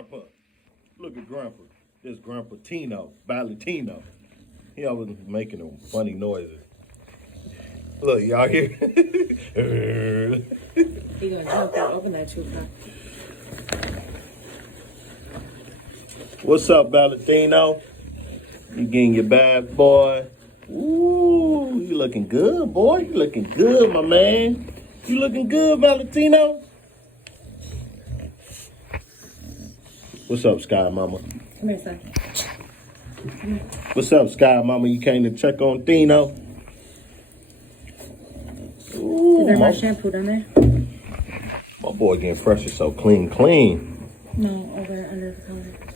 Grandpa. Look at Grandpa. This Grandpa Tino, Valentino. He always making them funny noises. Look, y'all hear? He gonna jump and open that shoe pack. What's up, Valentino? You getting your bad boy? Ooh, you looking good, boy. You looking good, my man. You looking good, Valentino. What's up, Sky Mama? Come here, son. What's up, Sky Mama? You came to check on Tino? Ooh, Is there more shampoo down there? my boy getting fresh and so clean. No, over under the counter.